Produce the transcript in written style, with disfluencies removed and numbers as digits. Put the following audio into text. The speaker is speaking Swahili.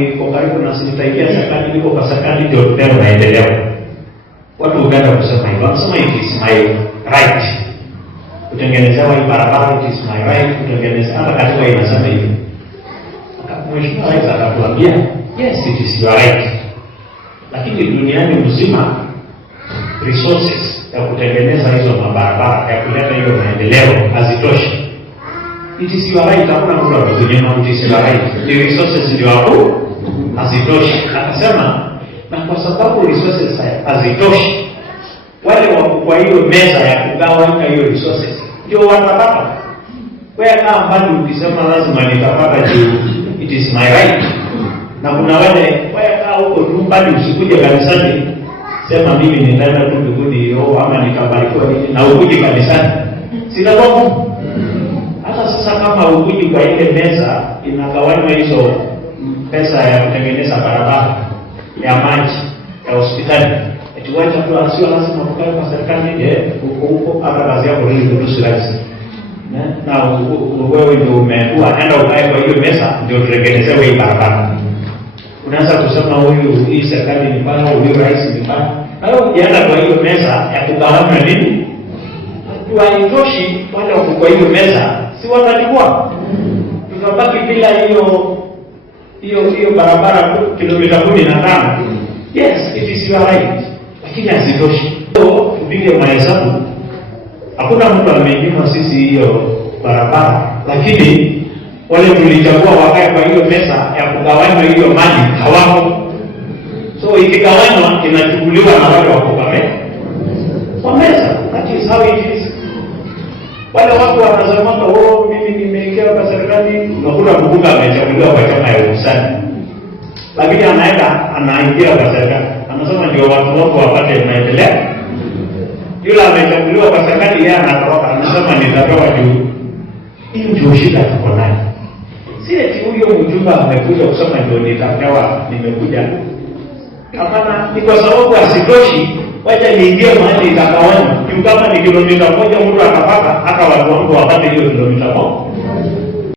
niko karibu na nitaingia serikali, niko kwa serikali ndio tena naendelea. Watu Uganda kusema hivyo, wanasema it is my right. Kutengenezewa hii barabara, it is my right kutengeneza. Hata katiba inasema hivyo. Mheshimiwa Rais akatuambia, yes it is your right. Lakini duniani mzima resources ya kutengeneza hizo mabarabara, ya kuleta hiyo maendeleo hazitoshi. It is your right, hakuna mtu anakunyima, it is your right. The resources ndio hapo hazitoshi. Akasema na kwa sababu resources hazitoshi, wale wako kwa hiyo meza ya kugawanya hiyo resources ndio watapata. Wewe kama bado ukisema lazima nitapata juu it is my right, na kuna wale wewe kama huko tu bado usikuje kanisani sema mimi nitaenda tu mbinguni ama nitabarikiwa na ukuje kanisani, sina sababu. Hata sasa kama ukuje kwa ile meza inagawanywa hizo pesa ya kutengeneza barabara, ya maji, ya hospitali, eti wacha tu asio lazima kukaa kwa serikali huko hapa kazi yako ili kudusi lazima. Na wewe ndio umeamua enda ukae kwa hiyo mesa ndio tutengenezewe hii barabara. Unaanza kusema huyu hii serikali ni mbaya, huyu rais ni mbaya. Na wewe ukienda kwa hiyo mesa ya kugawanya nini? Haitoshi wale wako kwa hiyo mesa si watalipwa. Tutabaki bila hiyo barabara kilomita 15. Yes, it is your right. Lakini hazitoshi. Tupige mahesabu. Hakuna mtu amenyima sisi hiyo barabara, lakini wale tulichagua wakae kwa hiyo mesa ya kugawanywa hiyo mali hawako. So ikigawanywa inachukuliwa na wale wako kwa mesa. That is how it is. Wale watu wanasema mimi nimewekewa kwa serikali, nakula mbunge amechaguliwa kwa chama ya upinzani. Lakini anaingia kwa serikali. Anasema ndio watu wapate maendeleo. Yule amechaguliwa kwa serikali yeye anatoroka, anasema nitapewa juu. Hiyo ndio shida tuko nayo. Si eti huyo mjumbe amekuja kusema ndio nitapewa, nimekuja. Hapana, ni kwa sababu asitoshi, wacha niingie mahali itakawani. Kama ni kilomita 1 mtu akapata, hata watu wangu wapate hiyo kilomita 1.